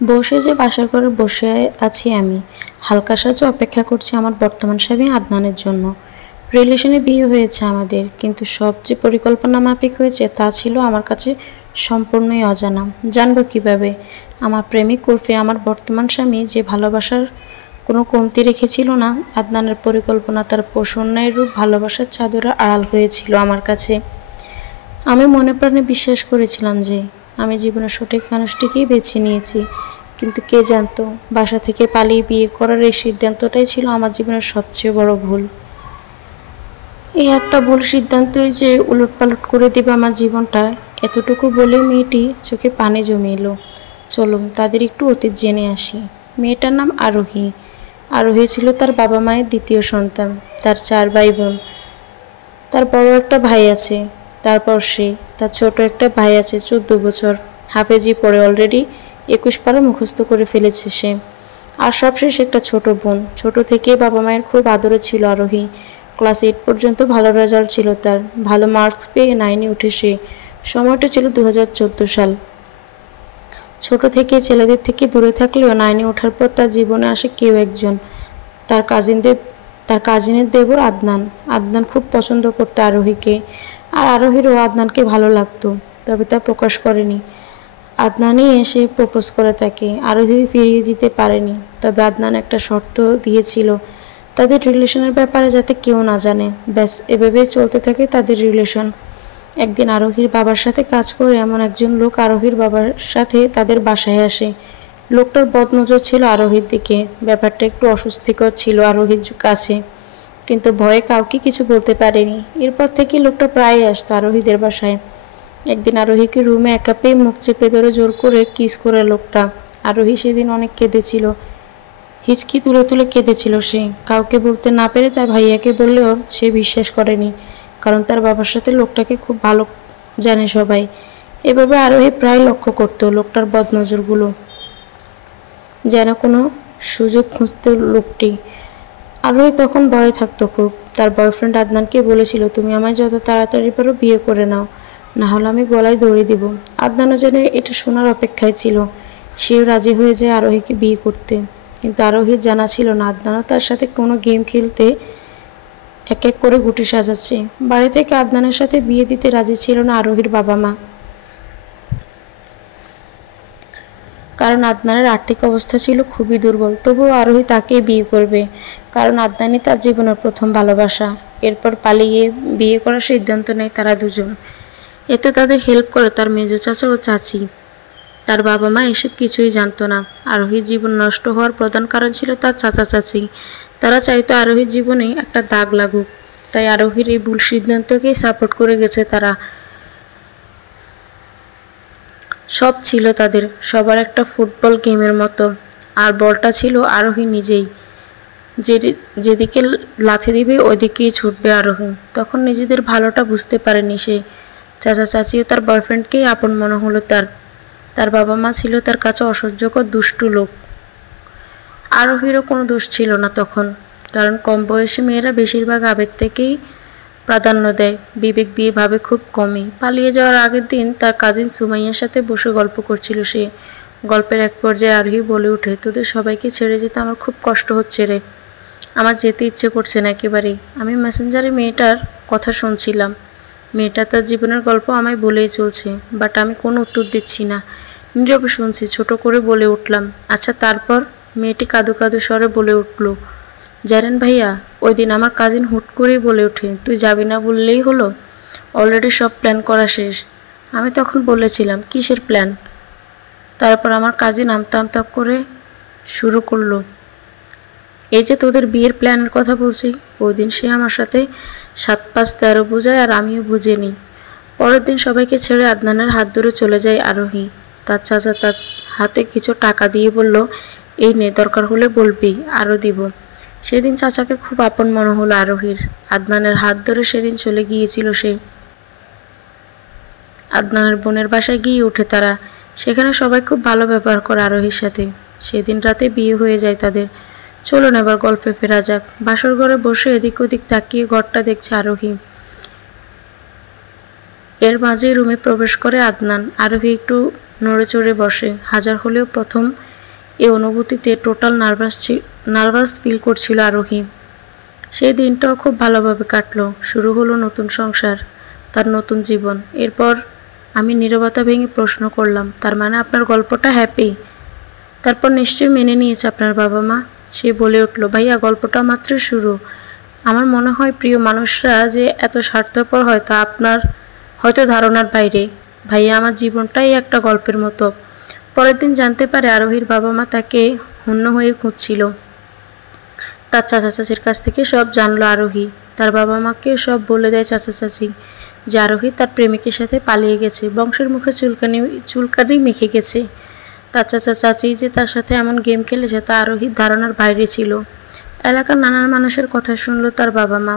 বসে যে বাসার ঘরে বসে আছি আমি, হালকা সাজে অপেক্ষা করছি আমার বর্তমান স্বামী আদনানের জন্য। রিলেশনে বিয়ে হয়েছে আমাদের, কিন্তু সব যে পরিকল্পনা মাফিক হয়েছে তা ছিল আমার কাছে সম্পূর্ণই অজানা। জানবো কিভাবে আমার প্রেমিক উর্ফে আমার বর্তমান স্বামী যে ভালোবাসার কোনো কমতি রেখেছিল না, আদনানের পরিকল্পনা তার প্রসন্নের রূপ ভালোবাসার চাদরে আড়াল হয়েছিল আমার কাছে। আমি মনে প্রাণে বিশ্বাস করেছিলাম যে আমি জীবনের সঠিক মানুষটিকেই বেছে নিয়েছি, কিন্তু কে জানতো বাসা থেকে পালিয়ে বিয়ে করার এই সিদ্ধান্তটাই ছিল আমার জীবনের সবচেয়ে বড় ভুল। এই একটা ভুল সিদ্ধান্তই যে উলটপালট করে দেবে আমার জীবনটা, এতটুকু বলে মেয়েটি চোখে পানি জমে এলো। চলুন তাদের একটু অতীত জেনে আসি। মেয়েটার নাম আরোহী। আরোহী ছিল তার বাবা মায়ের দ্বিতীয় সন্তান। তার 4 ভাই বোন। তার বড় একটা ভাই আছে, তারপর সে। তার ছোট একটা ভাই আছে 14 বছর, হাফেজি পড়ে, অলরেডি 21 পারা মুখস্থ করে ফেলেছে সে। আর সবশেষ একটা ছোট বোন। ছোট থেকে বাবা মায়ের খুব আদরে ছিল আরোহী। ক্লাস 8 পর্যন্ত ভালো রেজাল্ট ছিল তার, ভালো মার্কস পেয়ে 9-এ উঠে সে। সময়টা ছিল 2014 সাল। ছোট থেকে ছেলেদের থেকে দূরে থাকলেও 9-এ ওঠার পর তার জীবনে আসে কেউ একজন, তার কাজিনের দেবর আদনান। আদনান খুব পছন্দ করতো আরোহীকে, আর আরোহীরও আদনানকে ভালো লাগতো, তবে তা প্রকাশ করেনি। আদনানই এসে প্রপোজ করে তাকে, আরোহী ফিরিয়ে দিতে পারেনি। তবে আদনান একটা শর্ত দিয়েছিল, তাদের রিলেশনের ব্যাপারে যাতে কেউ না জানে। ব্যাস, এভাবেই চলতে থাকে তাদের রিলেশন। একদিন আরোহীর বাবার সাথে কাজ করে এমন একজন লোক আরোহীর বাবার সাথে তাদের বাসায় আসে। লোকটার বদনজর ছিল আরোহীর দিকে। ব্যাপারটা একটু অস্বস্তিকর ছিল আরোহীর কাছে, কিন্তু ভয়ে কাউকে কিছু বলতে পারেনি। এরপর থেকে লোকটা প্রায়ই আসতো আরোহীদের বাসায়। একদিন আরোহীকে রুমে একা পেয়ে মুখ চেপে ধরে জোর করে কিস করে লোকটা। আরোহী সেদিন অনেক কেঁদেছিল, হিচকি তুলে তুলে কেঁদেছিল সে। কাউকে বলতে না পেরে তার ভাইয়াকে বললেও সে বিশ্বাস করেনি, কারণ তার বাবার সাথে লোকটাকে খুব ভালো জানে সবাই। এভাবে আরোহী প্রায় লক্ষ্য করতো লোকটার বদনজরগুলো, যেন কোনো সুযোগ খুঁজতে লোকটি। আরোহী তখন ভয়ে থাকতো খুব। তার বয়ফ্রেন্ড আদনানকে বলেছিল, তুমি আমায় যত তাড়াতাড়ি পারো বিয়ে করে নাও, না হলে আমি গলায় দড়ি দিব। আদনানও যেন এটা শোনার অপেক্ষায় ছিল। সেও রাজি হয়ে যায় আরোহীকে বিয়ে করতে, কিন্তু আরোহীর জানা ছিল না আদনানও তার সাথে কোনো গেম খেলতে এক এক করে গুটি সাজাচ্ছে। বাড়ি থেকে আদনানের সাথে বিয়ে দিতে রাজি ছিল না আরোহীর বাবা মা, কারণ আদনানের আর্থিক অবস্থা ছিল খুবই দুর্বল। তবুও আরোহী তাকেই বিয়ে করবে, কারণ আদনানই তার জীবনের প্রথম ভালোবাসা। এরপর পালিয়ে বিয়ে করার সিদ্ধান্ত নেয় তারা দুজন। এতে তাদের হেল্প করে তার মেজো চাচা ও চাচি। তার বাবা মা এসব কিছুই জানতো না। আরোহীর জীবন নষ্ট হওয়ার প্রধান কারণ ছিল তার চাচা চাচি। তারা চাইতো আরোহীর জীবনে একটা দাগ লাগুক, তাই আরোহীর এই ভুল সিদ্ধান্তকেই সাপোর্ট করে গেছে তারা। সব ছিল তাদের, সবার একটা ফুটবল গেমের মতো, আর বলটা ছিল আরোহী নিজেই। যেদিকে লাথি দিবে ওইদিকেই ছুটবে আরোহী। তখন নিজেদের ভালোটা বুঝতে পারেনি সে। চাচা চাচিও তার বয়ফ্রেন্ডকেই আপন মনে হলো তার। তার বাবা মা ছিল তার কাছে অসহ্যকর দুষ্টু লোক। আরোহীরও কোনো দোষ ছিল না তখন, কারণ কম বয়সী মেয়েরা বেশিরভাগ আবেগ থেকেই প্রাধান্য দেয়, বিবেক দিয়ে ভাবে খুব কমই। পালিয়ে যাওয়ার আগের দিন তার কাজিন সুমাইয়ার সাথে বসে গল্প করছিল সে। গল্পের এক পর্যায়ে আরোহী বলে ওঠে, তোদের সবাইকে ছেড়ে যেতে আমার খুব কষ্ট হচ্ছে রে, আমার যেতে ইচ্ছে করছে না একেবারেই। আমি মেসেঞ্জারে মেয়েটার কথা শুনছিলাম, মেয়েটা তার জীবনের গল্প আমায় বলেই চলছে, বাট আমি কোনো উত্তর দিচ্ছি না, নীরবে শুনছি। ছোট করে বলে উঠলাম, আচ্ছা তারপর? মেয়েটি কাঁদো কাঁদো স্বরে বলে উঠল, জানেন ভাইয়া, ওই দিন আমার কাজিন হুট করেই বলে ওঠে, তুই যাবি না বললেই হলো, অলরেডি সব প্ল্যান করা শেষ। আমি তখন বলেছিলাম, কিসের প্ল্যান? তারপর আমার কাজিন আমতা আমতা করে শুরু করলো, এই যে তোদের বিয়ের প্ল্যানের কথা বলছি, ওই দিন সে আমার সাথে 7-5-13 বোঝায়, আর আমিও বুঝে নিই। পরের দিন সবাইকে ছেড়ে আদনানের হাত ধরে চলে যায় আরোহী। তার চাচা তার হাতে কিছু টাকা দিয়ে বলল, এই নে, দরকার হলে বলবি, আরও দিব। সেদিন চাচাকে খুব আপন মনে হলো আরোহীর। আদনানের হাত ধরে সেদিন চলে গিয়েছিল সে। আদনানের বোনের বাসায় গিয়ে ওঠে তারা। সেখানে সবাই খুব ভালো ব্যবহার করে আরোহীর সাথে। সেদিন রাতে বিয়ে হয়ে যায় তাদের। চলুন এবার গল্পে ফেরা যাক। বাসর ঘরে বসে এদিক ওদিক তাকিয়ে ঘরটা দেখছে আরোহী। এর মাঝেই রুমে প্রবেশ করে আদনান। আরোহী একটু নড়ে চড়ে বসে। হাজার হলেও প্রথম এই অনুভূতিতে টোটাল নার্ভাস ফিল করছিল আরোহী। সেই দিনটাও খুব ভালোভাবে কাটলো। শুরু হলো নতুন সংসার, তার নতুন জীবন। এরপর আমি নীরবতা ভেঙে প্রশ্ন করলাম, তার মানে আপনার গল্পটা হ্যাপি? তারপর নিশ্চয়ই মেনে নিয়েছে আপনার বাবা মা? সে বলে উঠল, ভাইয়া গল্পটা মাত্র শুরু। আমার মনে হয় প্রিয় মানুষরা যে এত স্বার্থপর হয় তা আপনার হয়তো ধারণার বাইরে। ভাইয়া, আমার জীবনটাই একটা গল্পের মতো। পরের দিন জানতে পারে আরোহীর বাবা মা তাকে হন্য হয়ে খুঁজছিল। তার চাচা চাচির কাছ থেকে সব জানলো আরোহী। তার বাবা মাকে সব বলে দেয় চাচা চাচি যে আরোহী তার প্রেমিকের সাথে পালিয়ে গেছে, বংশের মুখে চুলকানি মেখে গেছে। তার চাচা চাচি যে তার সাথে এমন গেম খেলেছে তা আরোহীর ধারণার বাইরে ছিল। এলাকার নানান মানুষের কথা শুনলো তার বাবা মা।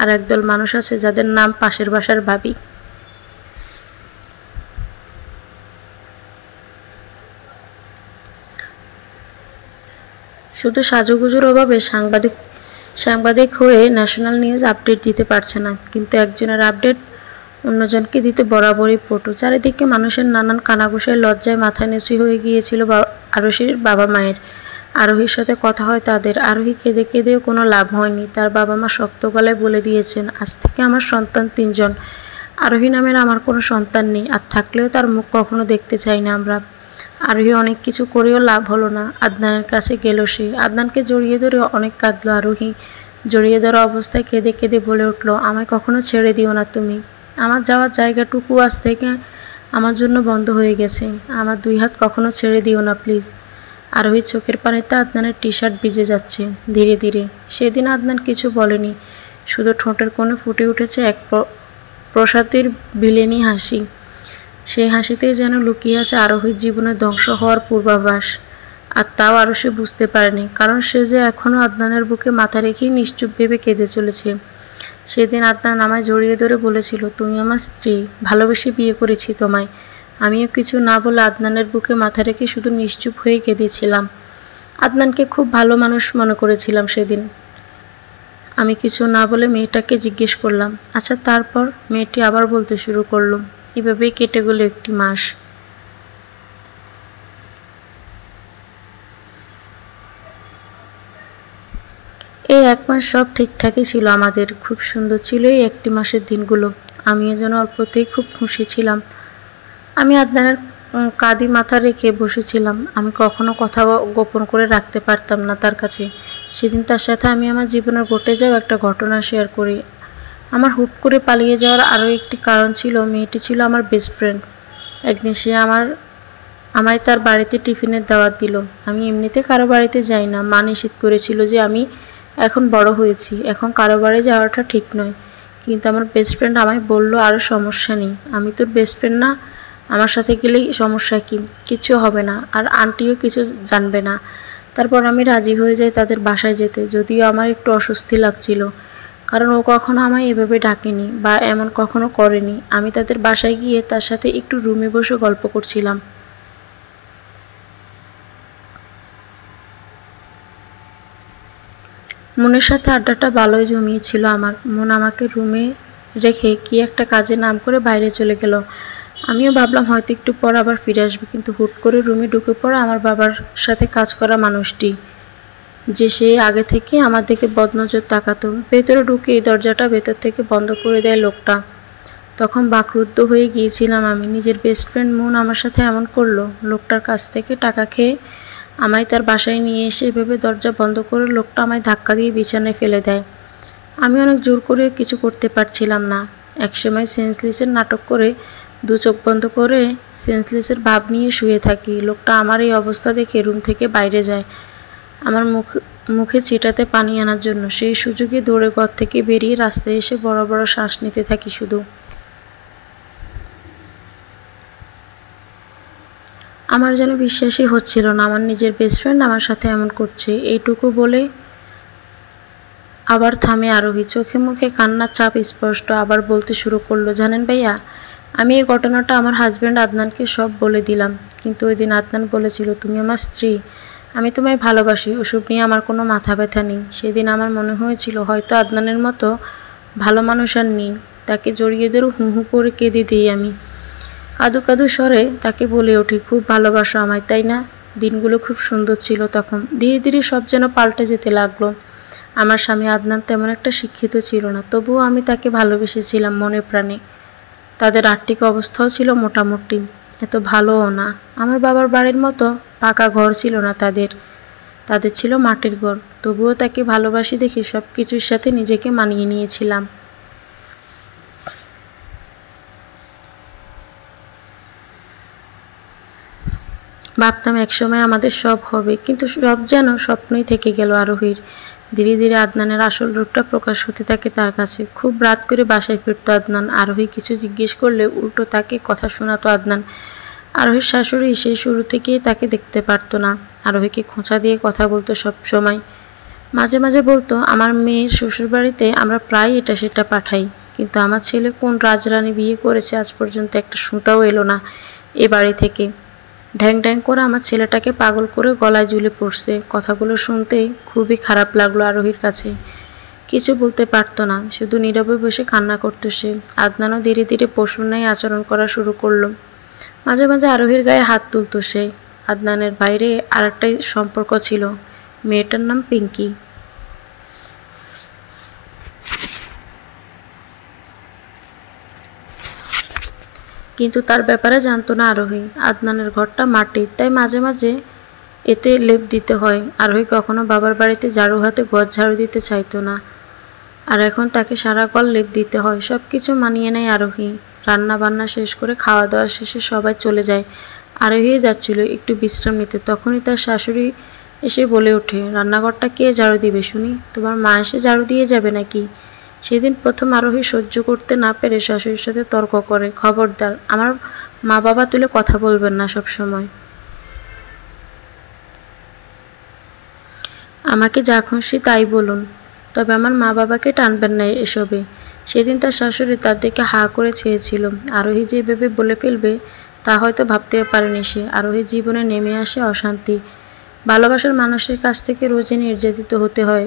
আর একদল মানুষ আছে যাদের নাম পাশের বাসার ভাবি। শুধু সাজুগুজুর অভাবে সাংবাদিক হয়ে ন্যাশনাল নিউজ আপডেট দিতে পারছে না, কিন্তু একজনের আপডেট অন্যজনকে দিতে বরাবরই পটু। চারিদিকে মানুষের নানান কানাঘুষায় লজ্জায় মাথা নিচু হয়ে গিয়েছিল আরোহীর বাবা মায়ের। আরোহীর সাথে কথা হয় তাদের। আরোহী কেঁদে কেঁদেও কোনো লাভ হয়নি। তার বাবা মা শক্ত গলায় বলে দিয়েছেন, আজ থেকে আমার সন্তান 3 জন। আরোহী নামের আমার কোনো সন্তান নেই, আর থাকলেও তার মুখ কখনো দেখতে চাই না আমরা। আরোহী অনেক কিছু করেও লাভ হলো না। আদনানের কাছে গেল সে। আদনানকে জড়িয়ে ধরে অনেক কাঁদলো আরোহী। জড়িয়ে ধরা অবস্থায় কেঁদে কেঁদে বলে উঠল, আমায় কখনো ছেড়ে দিও না তুমি। আমার যাওয়ার জায়গাটুকু আজ থেকে আমার জন্য বন্ধ হয়ে গেছে। আমার 2 হাত কখনো ছেড়ে দিও না প্লিজ। আরোহীর চোখের পানিতে আদনানের টি-শার্ট ভিজে যাচ্ছে ধীরে ধীরে। সেদিন আদনান কিছু বলেনি, শুধু ঠোঁটের কোণে ফুটে উঠেছে এক প্রসাদের ভিলেনি হাসি। সেই হাসিতেই যেন লুকিয়ে আছে আরোহীর জীবনে ধ্বংস হওয়ার পূর্বাভাস। আর তাও আরও সে বুঝতে পারেনি, কারণ সে যে এখনও আদনানের বুকে মাথা রেখেই নিশ্চুপ ভেবে কেঁদে চলেছে। সেদিন আদনান আমায় জড়িয়ে ধরে বলেছিল, তুমি আমার স্ত্রী, ভালোবেসে বিয়ে করেছি তোমায়। আমিও কিছু না বলে আদনানের বুকে মাথা রেখে শুধু নিশ্চুপ হয়ে কেঁদেছিলাম। আদনানকে খুব ভালো মানুষ মনে করেছিলাম সেদিন। আমি কিছু না বলে মেয়েটাকে জিজ্ঞেস করলাম, আচ্ছা তারপর? মেয়েটি আবার বলতে শুরু করলো। এভাবেই কেটে গেল 1 মাস। এই 1 মাস সব ঠিকঠাকই ছিল আমাদের। খুব সুন্দর ছিল এই 1 মাসের দিনগুলো। আমিও যেন অল্পতেই খুব খুশি ছিলাম। আমি আদনানের কাঁধে মাথা রেখে বসেছিলাম। আমি কখনো কথা গোপন করে রাখতে পারতাম না তার কাছে। সেদিন তার সাথে আমি আমার জীবনের ঘটে যাওয়া একটা ঘটনা শেয়ার করি। আমার হুট করে পালিয়ে যাওয়ার আরও একটি কারণ ছিল, মেয়েটি ছিল আমার বেস্ট ফ্রেন্ড। একদিন সে আমায় তার বাড়িতে টিফিনের দাওয়াত দিল। আমি এমনিতে কারো বাড়িতে যাই না। মা নিষেধ করেছিল যে আমি এখন বড় হয়েছি, এখন কারো বাড়ি যাওয়াটা ঠিক নয়। কিন্তু আমার বেস্ট ফ্রেন্ড আমায় বলল, আরও সমস্যা নেই, আমি তোর বেস্ট ফ্রেন্ড না? আমার সাথে গেলেই সমস্যা কি? কিছু হবে না, আর আন্টিও কিছু জানবে না। তারপর আমি রাজি হয়ে যাই তাদের বাসায় যেতে, যদিও আমার একটু অস্বস্তি লাগছিল, কারণ ও কখনো আমায় এভাবে ডাকেনি বা এমন কখনো করেনি। আমি তাদের বাসায় গিয়ে তার সাথে একটু রুমে বসে গল্প করছিলাম। মনের সাথে আড্ডাটা ভালোই জমিয়েছিল আমার। মন আমাকে রুমে রেখে কি একটা কাজে নাম করে বাইরে চলে গেল। আমিও ভাবলাম হয়তো একটু পর আবার ফিরে আসবে, কিন্তু হুট করে রুমে ঢুকে পড়া আমার বাবার সাথে কাজ করা মানুষটি, যে সে আগে থেকে আমার দিকে বদনজর তাকাতো, ভেতরে ঢুকে এই দরজাটা ভেতর থেকে বন্ধ করে দেয় লোকটা। তখন বাকরুদ্ধ হয়ে গিয়েছিলাম আমি। নিজের বেস্ট ফ্রেন্ড মন আমার সাথে এমন করলো। লোকটার কাছ থেকে টাকা খেয়ে আমায় তার বাসায় নিয়ে এসে ভেবে দরজা বন্ধ করে লোকটা আমায় ধাক্কা দিয়ে বিছানায় ফেলে দেয়। আমি অনেক জোর করে কিছু করতে পারছিলাম না। একসময় সেন্সলেসের নাটক করে 2 চোখ বন্ধ করে সেন্সলেসের ভাব নিয়ে শুয়ে থাকি। লোকটা আমার এই অবস্থা দেখে রুম থেকে বাইরে যায় আমার মুখে চিটাতে পানি আনার জন্য। সেই সুযোগে দৌড়ে ঘর থেকে বেরিয়ে রাস্তায় এসে বড় বড় শ্বাস নিতে থাকি শুধু। আমার যেন বিশ্বাসই হচ্ছিল না আমার নিজের বেস্ট ফ্রেন্ড আমার সাথে এমন করছে। এইটুকু বলে আবার থামে আরোহী। চোখে মুখে কান্নার চাপ স্পষ্ট। আবার বলতে শুরু করলো, জানেন ভাইয়া, আমি এই ঘটনাটা আমার হাজব্যান্ড আদনানকে সব বলে দিলাম। কিন্তু ওই দিন আদনান বলেছিল, তুমি আমার স্ত্রী, আমি তোমায় ভালোবাসি, ওসব নিয়ে আমার কোনো মাথা ব্যথা নেই। সেদিন আমার মনে হয়েছিল হয়তো আদনানের মতো ভালো মানুষ আর নেই। তাকে জড়িয়ে ধরে হু হু করে কেঁদে দিই আমি। কাঁদো কাঁদো স্বরে তাকে বলে ওঠে, খুব ভালোবাসো আমায় তাই না? দিনগুলো খুব সুন্দর ছিল তখন। ধীরে ধীরে সব যেন পাল্টে যেতে লাগলো। আমার স্বামী আদনান তেমন একটা শিক্ষিত ছিল না, তবুও আমি তাকে ভালোবেসেছিলাম মনে প্রাণে। তাদের আর্থিক অবস্থাও ছিল মোটামুটি, এত ভালোও না। আমার বাবার বাড়ির মতো পাকা ঘর ছিল না তাদের, তাদের ছিল মাটির ঘর। তবুও তাকে ভালোবাসি দেখে সব কিছুর সাথে নিজেকে মানিয়ে নিয়েছিলাম। ভাবতাম একসময় আমাদের সব হবে, কিন্তু সব যেন স্বপ্নই থেকে গেল আরোহীর। ধীরে ধীরে আদনানের আসল রূপটা প্রকাশ হতে থাকে তার কাছে। খুব রাত করে বাসায় ফিরত আদনান। আরোহী কিছু জিজ্ঞেস করলে উল্টো তাকে কথা শোনাতো আদনান। আরোহীর শাশুড়ি সে শুরু থেকেই তাকে দেখতে পারতো না। আরোহীকে খোঁচা দিয়ে কথা বলতো সব সময়। মাঝে মাঝে বলতো, আমার মেয়ের শ্বশুরবাড়িতে আমরা প্রায় এটা সেটা পাঠাই, কিন্তু আমার ছেলে কোন রাজরানী বিয়ে করেছে আজ পর্যন্ত একটা সুতাও এলো না এ বাড়ি থেকে। ঢ্যাং ঢ্যাং করে আমার ছেলেটাকে পাগল করে গলায় ঝুলে পড়ছে। কথাগুলো শুনতে খুবই খারাপ লাগলো আরোহীর কাছে। কিছু বলতে পারতো না, শুধু নীরবে বসে কান্না করতো সে। আদনানও ধীরে ধীরে পশুর ন্যায় আচরণ করা শুরু করলো। মাঝে মাঝে আরোহীর গায়ে হাত তুলতো সে। আদনানের বাইরে আরেকটাই সম্পর্ক ছিল, মেয়েটার নাম পিঙ্কি। কিন্তু তার ব্যাপারে জানতো না আরোহী। আদনানের ঘরটা মাটির, তাই মাঝে মাঝে এতে লেপ দিতে হয়। আরোহী কখনো বাবার বাড়িতে ঝাড়ু হাতে ঘর ঝাড়ু দিতে চাইতো না, আর এখন তাকে সারা ঘর লেপ দিতে হয়। সব কিছু মানিয়ে নেয় আরোহী। রান্না বান্না শেষ করে খাওয়া দাওয়া শেষে সবাই চলে যায়। আরোহী যাচ্ছিল একটু বিশ্রাম নিতে, তখনই তার শাশুড়ি এসে বলে ওঠে, রান্নাঘরটা কে ঝাড়ু দিবে শুনি? তোমার মা এসে ঝাড়ু দিয়ে যাবে নাকি? সেদিন প্রথম আরোহী সহ্য করতে না পেরে শাশুড়ির সাথে তর্ক করে, খবরদার, আমার মা বাবা তুলে কথা বলবেন না সব সময়। আমাকে যা খুশি তাই বলুন, তবে আমার মা বাবাকে টানবেন না এসবে। সেদিন তার শাশুড়ি তার দিকে হা করে চেয়েছিল। আরোহী যেভাবে বলে ফেলবে তা হয়তো ভাবতেও পারেনি সে। আরোহীর জীবনে নেমে আসে অশান্তি। ভালোবাসার মানুষের কাছ থেকে রোজই নির্যাতিত হতে হয়,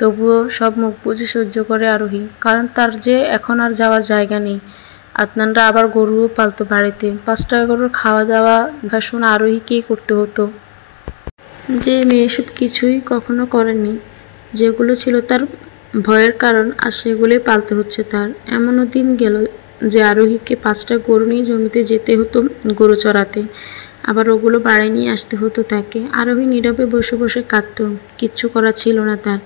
তবুও সব মুখ বুঝে সহ্য করে আরোহী, কারণ তার যে এখন আর যাওয়ার জায়গা নেই। আদনানরা আবার গরুও পালতো বাড়িতে। 5টা গরুর খাওয়া দাওয়া দেখাশোনা আরোহীকেই করতে হতো। যে মেয়ে এসব কিছুই কখনো করেনি, যেগুলো ছিল তার ভয়ের কারণ, আর সেগুলোই পালতে হচ্ছে তার। এমনও দিন গেল যে আরোহীকে 5টা গরু নিয়ে জমিতে যেতে হতো গরু চড়াতে, আবার ওগুলো বাড়ি নিয়ে আসতে হতো তাকে। আরোহী নীরবে বসে বসে কাঁদতো। কিচ্ছু করা ছিল না তার,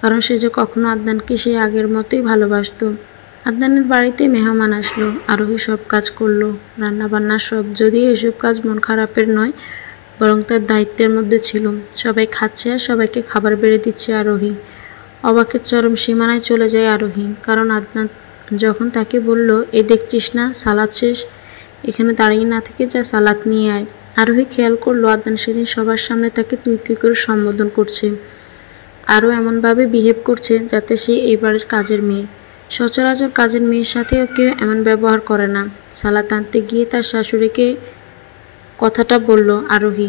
কারণ সে যে কখনো আদনানকে সে আগের মতোই ভালোবাসতো। আদনানের বাড়িতে মেহমান আসলো, আরোহী সব কাজ করলো, রান্না বান্না সব। যদিও এসব কাজ মন খারাপের নয়, বরং তার দায়িত্বের মধ্যে ছিল। সবাই খাচ্ছে আর সবাইকে খাবার বেড়ে দিচ্ছে আরোহী। অবাকের চরম সীমানায় চলে যায় আরোহী, কারণ আদনান যখন তাকে বলল, এই দেখছিস না সালাদ শেষ, এখানে দাঁড়িয়ে না থেকে যা সালাদ নিয়ে আয়। আরোহী খেয়াল করলো আদনান সেদিন সবার সামনে তাকে তুই তুই করে সম্বোধন করছে, আরও এমনভাবে বিহেভ করছে যাতে সে এই বাড়ির কাজের মেয়ে। সচরাচর কাজের মেয়ের সাথেও কেউ এমন ব্যবহার করে না। সালাদ আনতে গিয়ে তার শাশুড়িকে কথাটা বলল আরোহী,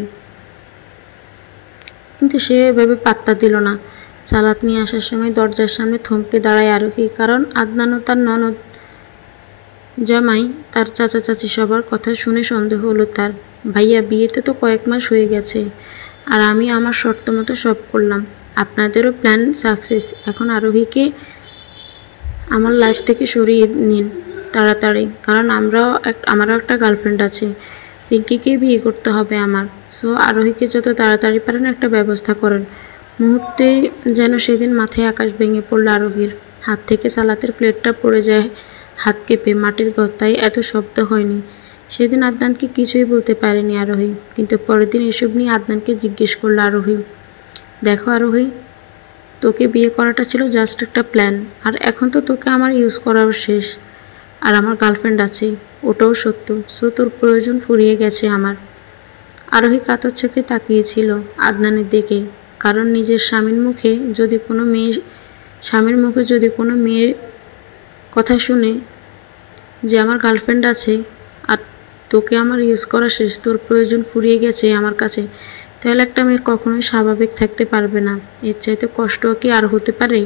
কিন্তু সে এভাবে পাত্তা দিল না। সালাদ নিয়ে আসার সময় দরজার সামনে থমকে দাঁড়ায় আরোহী, কারণ আদনান ও তার ননদ জামাই, তার চাচা চাচি সবার কথা শুনে সন্দেহ হলো তার। ভাইয়া, বিয়েতে তো কয়েক মাস হয়ে গেছে, আর আমি আমার শর্ত মতো সব করলাম। আপনাদেরও প্ল্যান সাকসেস। এখন আরোহীকে আমার লাইফ থেকে সরিয়ে নিন তাড়াতাড়ি, কারণ আমারও একটা গার্লফ্রেন্ড আছে, পিঙ্কিকে বিয়ে করতে হবে আমার। সো আরোহীকে যত তাড়াতাড়ি পারেন একটা ব্যবস্থা করেন। মুহূর্তে যেন সেদিন মাথায় আকাশ ভেঙে পড়ল আরোহীর। হাত থেকে সালাতের প্লেটটা পড়ে যায় হাত কেঁপে। মাটির ঘর, তাই এত শব্দ হয়নি। সেদিন আদনানকে কিছুই বলতে পারেনি আরোহী, কিন্তু পরের দিন এসব নিয়ে আদনানকে জিজ্ঞেস করলো আরোহী। দেখো আরোহী, তোকে বিয়ে করাটা ছিল জাস্ট একটা প্ল্যান, আর এখন তো তোকে আমার ইউজ করাও শেষ। আর আমার গার্লফ্রেন্ড আছে, ওটাও সত্য। সো তোর প্রয়োজন ফুরিয়ে গেছে আমার। আরোহী কাতর চোখে তাকিয়েছিল আদনানের দিকে, কারণ নিজের স্বামীর মুখে যদি কোনো মেয়ের কথা শুনে যে আমার গার্লফ্রেন্ড আছে আর তোকে আমার ইউজ করা শেষ, তোর প্রয়োজন ফুরিয়ে গেছে আমার কাছে, তাহলে একটা মেয়ের কখনোই স্বাভাবিক থাকতে পারবে না। এর চাইতে কষ্ট কি আর হতে পারে?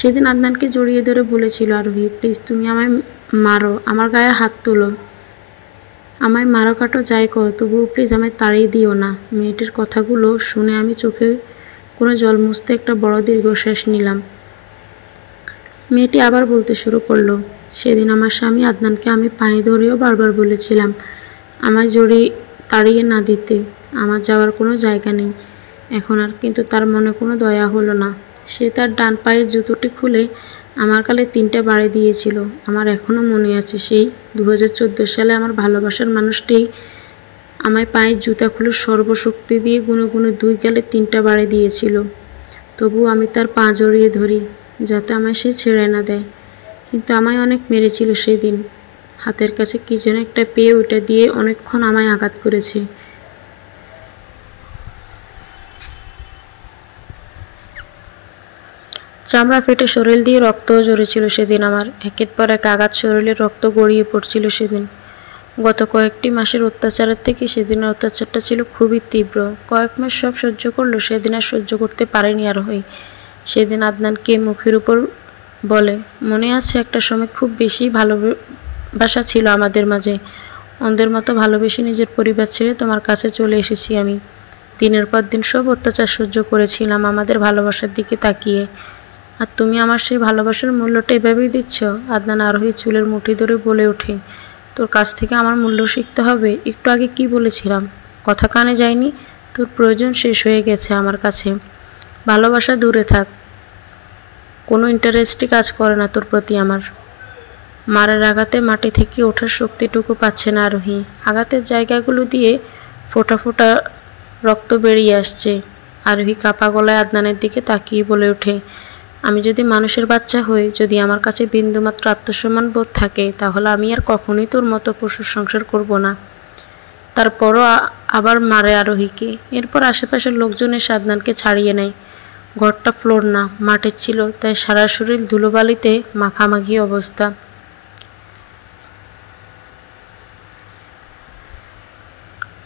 সেদিন আদনানকে জড়িয়ে ধরে বলেছিল আরোহী, প্লিজ তুমি আমায় মারো, আমার গায়ে হাত তোলো, আমায় মারো কাটো যাই করো, তবুও প্লিজ আমায় তাড়িয়ে দিও না। মেয়েটির কথাগুলো শুনে আমি চোখে কোনো জল মুছতে একটা বড় দীর্ঘশ্বাস নিলাম। মেয়েটি আবার বলতে শুরু করলো, সেদিন আমার স্বামী আদনানকে আমি পায়ে ধরেও বারবার বলেছিলাম আমায় জড়িয়ে তাড়িয়ে না দিতে, আমার যাওয়ার কোনো জায়গা নেই। এখন আর কিন্তু তার মনে কোনো দয়া হলো না। সে তার ডান পায়ের জুতোটি খুলে আমার গালে 3টা বাড়ি দিয়েছিল। আমার এখনও মনে আছে, সেই 2014 সালে আমার ভালোবাসার মানুষটি আমায় পায়ের জুতা খুলে সর্বশক্তি দিয়ে গুনে গুনে 2 গালে 3টা বাড়ি দিয়েছিল। তবু আমি তার পা জড়িয়ে ধরি যাতে আমায় সে ছেড়ে না দেয়। কিন্তু আমায় অনেক মেরেছিল সেদিন। হাতের কাছে কি যেন একটা পেয়ে ওটা দিয়ে অনেকক্ষণ আমায় আঘাত করেছে। চামড়া ফেটে শরীর দিয়ে রক্তও ঝরেছিল সেদিন আমার। একের পর এক আঘাত, শরীরে রক্ত গড়িয়ে পড়ছিল সেদিন। গত কয়েকটি মাসের অত্যাচারের থেকে সেদিনের অত্যাচারটা ছিল খুবই তীব্র। কয়েক মাস সব সহ্য করলো, সেদিন আর সহ্য করতে পারেনি আরোহী। সেদিন আদনানকে মুখের উপর বলে, মনে আছে একটা সময় খুব বেশি ভালোবাসা ছিল আমাদের মাঝে, অন্ধের মতো ভালোবেসে নিজের পরিবার ছেড়ে তোমার কাছে চলে এসেছি আমি। দিনের পর দিন সব অত্যাচার সহ্য করেছিলাম আমাদের ভালোবাসার দিকে তাকিয়ে, আর তুমি আমার সেই ভালোবাসার মূল্যটা এভাবেই দিচ্ছ। আদনান আরোহী চুলের মুঠি ধরে বলে ওঠে, তোর কাছ থেকে আমার মূল্য শিখতে হবে? একটু আগে কি বলেছিলাম? কথা কানে যায়নি? তোর প্রয়োজন শেষ হয়ে গেছে আমার কাছে। ভালোবাসা দূরে থাক, কোনো ইন্টারেস্টই কাজ করে না তোর প্রতি আমার। মারের আঘাতে মাটি থেকে ওঠার শক্তিটুকু পাচ্ছে না আরোহী। আঘাতের জায়গাগুলো দিয়ে ফোঁটা ফোঁটা রক্ত বেরিয়ে আসছে। আরোহী কাপা গলায় আদনানের দিকে তাকিয়ে বলে ওঠে, আমি যদি মানুষের বাচ্চা হই, যদি আমার কাছে বিন্দুমাত্র আত্মসম্মান বোধ থাকে, তাহলে আমি আর কখনোই তোর মতো পশুর সংসার করব না। তারপরও আবার মারে আরোহীকে। এরপর আশেপাশের লোকজন এসে আদনানকে ছাড়িয়ে নেয়। ঘরটা ফ্লোর না, মাটির ছিল, তাই সারা শরীর ধুলোবালিতে মাখামাখি অবস্থা।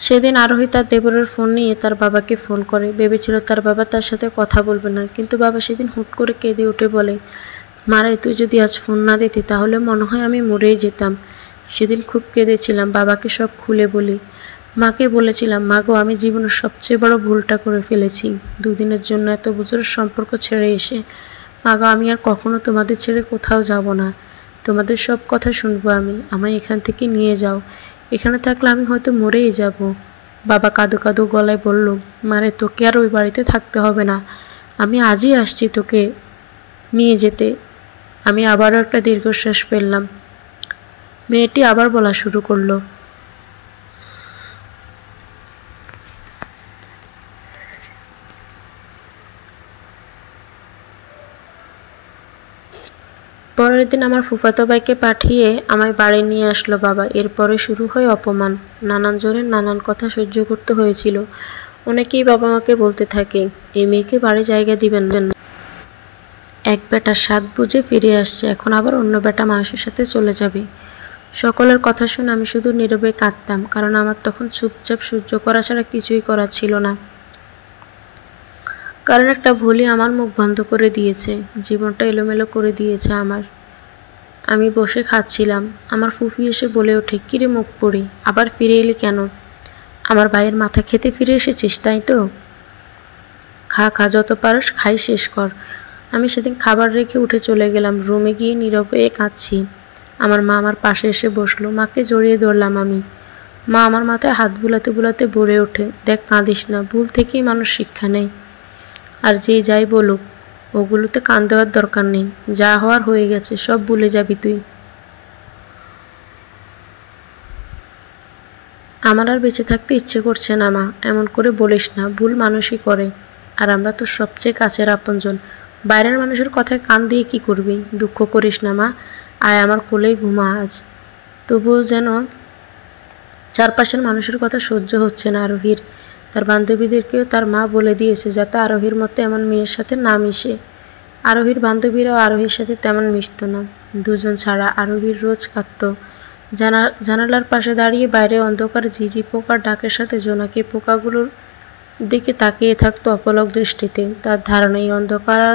সেদিন আরোহী তার দেবরের ফোন নিয়ে তার বাবাকে ফোন করে। ভেবেছিল তার বাবা তার সাথে কথা বলবে না, কিন্তু বাবা সেদিন হুট করে কেঁদে উঠে বলে, মারে তুই যদি আজ ফোন না দিতি তাহলে মনে হয় আমি মরেই যেতাম। সেদিন খুব কেঁদেছিলাম, বাবাকে সব খুলে বলি। মাকে বলেছিলাম, মা গো, আমি জীবনের সবচেয়ে বড় ভুলটা করে ফেলেছি। দুদিনের জন্য এত বছরের সম্পর্ক ছেড়ে এসে। মা গো, আমি আর কখনো তোমাদের ছেড়ে কোথাও যাব না। তোমাদের সব কথা শুনবো আমি। আমায় এখান থেকে নিয়ে যাও, এখানে থাকলে আমি হয়তো মরেই যাব। বাবা কাঁদো কাঁদো গলায় বলল, মারে তোকে আর ওই বাড়িতে থাকতে হবে না, আমি আজই আসছি তোকে নিয়ে যেতে। আমি আবারও একটা দীর্ঘশ্বাস ফেললাম। মেয়েটি আবার বলা শুরু করলো, পরের দিন আমার ফুফাতো ভাইকে পাঠিয়ে আমায় বাড়ি নিয়ে আসলো বাবা। এরপরে শুরু হয় অপমান। নানান জনের নানান কথা সহ্য করতে হয়েছিল। অনেকেই বাবা মাকে বলতে থাকে, এই মেয়েকে বাড়ি জায়গা দিবেন না, এক বেটা স্বাদ বুঝে ফিরে আসছে, এখন আবার অন্য বেটা মানুষের সাথে চলে যাবে। সকলের কথা শুনে আমি শুধু নীরবে কাঁদতাম, কারণ আমার তখন চুপচাপ সহ্য করা ছাড়া কিছুই করার ছিল না। কারণ একটা ভুলই আমার মুখ বন্ধ করে দিয়েছে, জীবনটা এলোমেলো করে দিয়েছে আমার। আমি বসে খাচ্ছিলাম, আমার ফুফি এসে বলে ওঠে, কিরে মুখ পড়ি, আবার ফিরে এলি কেন? আমার ভাইয়ের মাথা খেতে ফিরে এসেছিস তাই তো? খা খা, যত পারস খাই শেষ কর। আমি সেদিন খাবার রেখে উঠে চলে গেলাম। রুমে গিয়ে নীরবে কাঁদছি। আমার মা আমার পাশে এসে বসলো। মাকে জড়িয়ে ধরলাম আমি। মা আমার মাথায় হাত বুলাতে বুলাতে বলে ওঠে, দেখ কাঁদিস না, ভুল থেকেই মানুষ শিক্ষা নেয়। আর যে যাই বলুক, ওগুলোতে কান দেওয়ার দরকার নেই। যা হওয়ার হয়ে গেছে, সব ভুলে যাবি তুই। আমার আর বেঁচে থাকতে ইচ্ছে করছে না মা, এমন করে বলিস না, ভুল মানুষই করে। আর আমরা তো সবচেয়ে কাছের আপনজন। বাইরের মানুষের কথায় কান দিয়ে কি করবি? দুঃখ করিস না মা, আয় আমার কোলেই ঘুমা আজ। তবুও যেন চারপাশের মানুষের কথা সহ্য হচ্ছে না আরোহীর। তার বান্ধবীদেরকেও তার মা বলে দিয়েছে যাতে আরোহীর মতো এমন মেয়ের সাথে না মিশে। আরোহীর বান্ধবীরাও আরোহীর সাথে তেমন মিশত না। দুজন ছাড়া আরোহীর রোজ কাঁদত। জানালার পাশে দাঁড়িয়ে বাইরে অন্ধকার ঝিঝি পোকার ডাকের সাথে জোনাকি পোকাগুলোর দিকে তাকিয়ে থাকতো অপলক দৃষ্টিতে। তার ধারণা এই অন্ধকার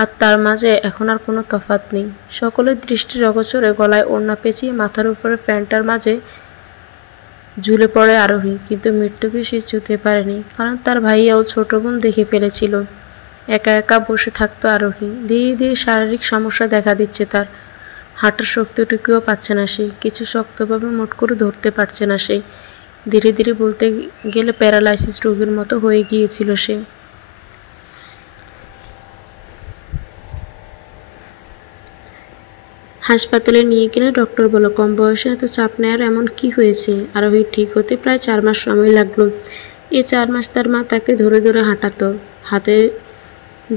আর তার মাঝে এখন আর কোনো তফাৎ নেই। সকলের দৃষ্টির অগোচরে গলায় ওড়না পেঁচিয়ে মাথার উপরে ফ্যানটার মাঝে ঝুলে পড়ে আরোহী, কিন্তু মৃত্যুকে সে ছুঁতে পারেনি, কারণ তার ভাইয়া ও ছোট বোন দেখে ফেলেছিল। একা একা বসে থাকতো আরোহী। ধীরে ধীরে শারীরিক সমস্যা দেখা দিচ্ছে তার। হাঁটার শক্তিটুকুও পাচ্ছে না সে, কিছু শক্তভাবে মোট করে ধরতে পারছে না সে। ধীরে ধীরে বলতে গেলে প্যারালাইসিস রোগীর মতো হয়ে গিয়েছিল সে। হাসপাতালে নিয়ে গেলে ডক্টর বলল, কম বয়সে এত চাপ নেওয়ার এমন কি হয়েছে। আরোহী ঠিক হতে প্রায় 4 মাস সময় লাগলো। এই 4 মাস তার মা তাকে ধরে ধরে হাঁটাতো, হাতে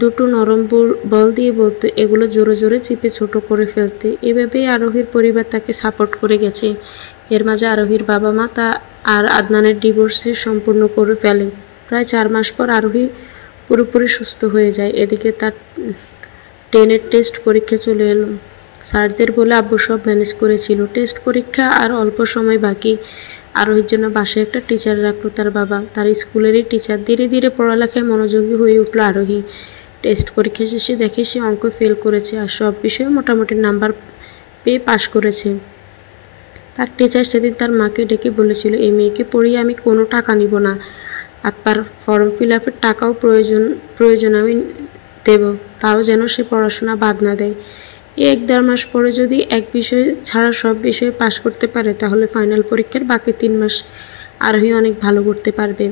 দুটো নরম বল দিয়ে বলতে, এগুলো জোরে জোরে চিপে ছোট করে ফেলতে। এভাবেই আরোহীর পরিবার তাকে সাপোর্ট করে গেছে। এর মাঝে আরোহীর বাবা মা আর আদনানের ডিভোর্সে সম্পূর্ণ করে ফেলে। প্রায় 4 মাস পর আরোহী পুরোপুরি সুস্থ হয়ে যায়। এদিকে তার 10-এর টেস্ট পরীক্ষা চলে এলো। স্যারদের বলে আব্বু সব ম্যানেজ করেছিল। টেস্ট পরীক্ষা আর অল্প সময় বাকি। আরোহীর জন্য বাসায় একটা টিচার রাখলো তার বাবা, তার স্কুলেরই টিচার। ধীরে ধীরে পড়ালেখায় মনোযোগী হয়ে উঠল আরোহী। টেস্ট পরীক্ষা শেষে দেখে সে অঙ্ক ফেল করেছে আর সব বিষয়ে মোটামুটি নাম্বার পেয়ে পাশ করেছে। তার টিচার সেদিন তার মাকে ডেকে বলেছিল, এই মেয়েকে পড়িয়ে আমি কোনো টাকা নিব না, আর তার ফর্ম ফিল আপের টাকাও প্রয়োজন আমি দেব, তাও যেন সে পড়াশোনা বাদ না দেয়। 1-1.5 মাস পরে যদি এক বিষয় ছাড়া সব বিষয়ে পাশ করতে পারে, তাহলে ফাইনাল পরীক্ষার বাকি 3 মাস আরোহী অনেক ভালো করতে পারবে।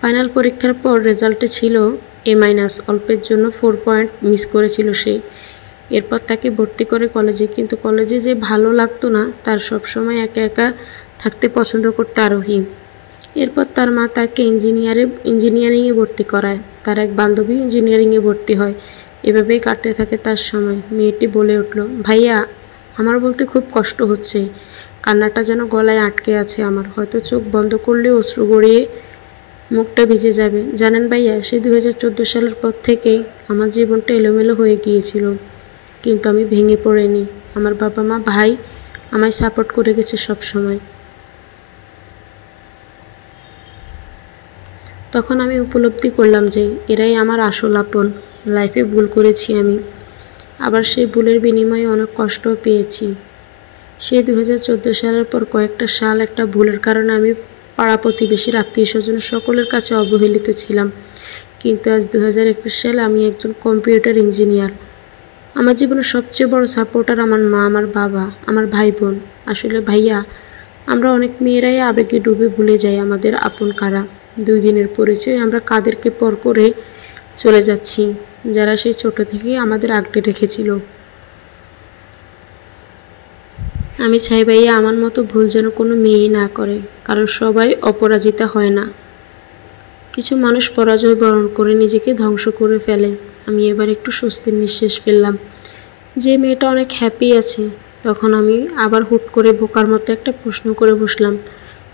ফাইনাল পরীক্ষার পর রেজাল্টে ছিল A-, অল্পের জন্য 4 পয়েন্ট মিস করেছিল সে। এরপর তাকে ভর্তি করে কলেজে, কিন্তু কলেজে যে ভালো লাগতো না তার, সবসময় একা একা থাকতে পছন্দ করতে আরোহী। এরপর তার মা তাকে ইঞ্জিনিয়ারিংয়ে ভর্তি করায়। তার এক বান্ধবী ইঞ্জিনিয়ারিংয়ে ভর্তি হয়। এভাবেই কাটতে থাকে তার সময়। মেয়েটি বলে উঠল, ভাইয়া আমার বলতে খুব কষ্ট হচ্ছে, কান্নাটা যেন গলায় আটকে আছে আমার, হয়তো চোখ বন্ধ করলে অশ্রু গড়িয়ে মুখটা ভিজে যাবে। জানেন ভাইয়া, সেই 2014 সালের পর থেকেই আমার জীবনটা এলোমেলো হয়ে গিয়েছিল, কিন্তু আমি ভেঙে পড়িনি। আমার বাবা মা ভাই আমায় সাপোর্ট করে গেছে সব সময়। তখন আমি উপলব্ধি করলাম যে এরাই আমার আসল আপন। লাইফে ভুল করেছি আমি, আবার সেই ভুলের বিনিময়ে অনেক কষ্টও পেয়েছি। সেই 2014 সালের পর কয়েকটা সাল একটা ভুলের কারণে আমি পাড়া প্রতিবেশীর আত্মীয় স্বজন সকলের কাছে অবহেলিত ছিলাম। কিন্তু আজ 2021 সালে আমি একজন কম্পিউটার ইঞ্জিনিয়ার। আমার জীবনের সবচেয়ে বড় সাপোর্টার আমার মা, আমার বাবা, আমার ভাই বোন। আসলে ভাইয়া, আমরা অনেক মেয়েরাই আবেগে ডুবে ভুলে যাই আমাদের আপন কারা। 2 দিনের পরিচয় আমরা কাদেরকে পর করে চলে যাচ্ছি, যারা সেই ছোট থেকেই আমাদের আগলে রেখেছিল। আমি চাই ভাইয়া, আমার মতো ভুল যেন কোনো মেয়েই না করে, কারণ সবাই অপরাজিতা হয় না। কিছু মানুষ পরাজয় বরণ করে নিজেকে ধ্বংস করে ফেলে। আমি এবার একটু স্বস্তির নিঃশ্বাস ফেললাম। যে মেয়েটা অনেক হ্যাপি আছে। তখন আমি আবার হুট করে বোকার মতো একটা প্রশ্ন করে বসলাম।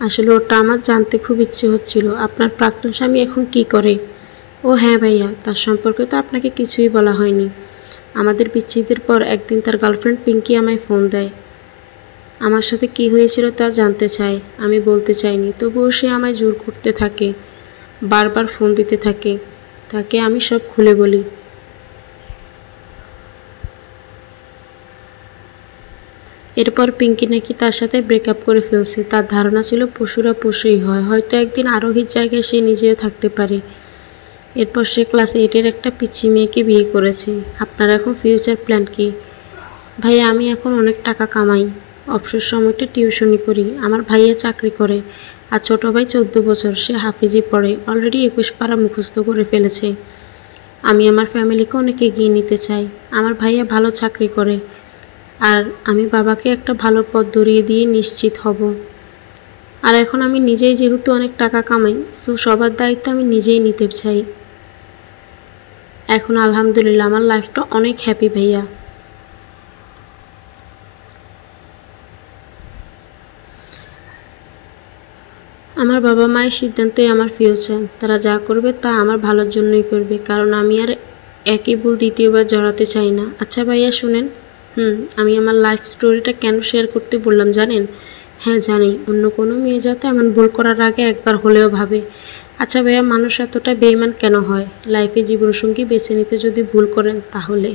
আসলে ওটা আমার জানতে খুব ইচ্ছে হচ্ছিল, আপনার প্রাক্তন স্বামী এখন কি করে? ও হ্যাঁ ভাইয়া, তার সম্পর্কে তো আপনাকে কিছুই বলা হয়নি। আমাদের বিচ্ছেদের পর একদিন তার গার্লফ্রেন্ড পিঙ্কি আমায় ফোন দেয়। আমার সাথে কি হয়েছিল তা জানতে চায়। আমি বলতে চাইনি, তবুও সে আমায় জোর করতে থাকে, বারবার ফোন দিতে থাকে। তাকে আমি সব খুলে বলি। এরপর পিঙ্কি নাকি তার সাথে ব্রেকআপ করে ফেলছে। তার ধারণা ছিল পশুরা পশুই হয়, হয়তো একদিন আরোহীর জায়গায় সে নিজেও থাকতে পারে। এরপর সে ক্লাস 8-এর একটা পিচ্ছি মেয়েকে বিয়ে করেছে। আপনার এখন ফিউচার প্ল্যান কি? ভাইয়া, আমি এখন অনেক টাকা কামাই, অবসর সময়টা টিউশনি করি। আমার ভাইয়া চাকরি করে, আর ছোটো ভাই 14 বছর, সে হাফিজি পড়ে, অলরেডি 21 পারা মুখস্থ করে ফেলেছে। আমি আমার ফ্যামিলিকে অনেক এগিয়ে নিতে চাই। আমার ভাইয়া ভালো চাকরি করে, আর আমি বাবাকে একটা ভালো পথ ধরিয়ে দিয়ে নিশ্চিত হব। আর এখন আমি নিজেই যেহেতু অনেক টাকা কামাই, সো সবার দায়িত্ব আমি নিজেই নিতে চাই। এখন আলহামদুলিল্লাহ আমার লাইফটা অনেক হ্যাপি ভাইয়া। আমার বাবা মায়ের সিদ্ধান্তই আমার ফিউচার। তারা যা করবে তা আমার ভালোর জন্যই করবে, কারণ আমি আর একই ভুল দ্বিতীয়বার জড়াতে চাই না। আচ্ছা ভাইয়া শুনেন, আমি আমার লাইফ স্টোরিটা কেন শেয়ার করতে বললাম জানেন? হ্যাঁ জানি, অন্য কোনো মেয়ে যাতে এমন ভুল করার আগে একবার হলেও ভাবে। আচ্ছা ভাইয়া, মানুষ এতটা বেইমান কেন হয়? লাইফে জীবনসঙ্গী বেছে নিতে যদি ভুল করেন তাহলে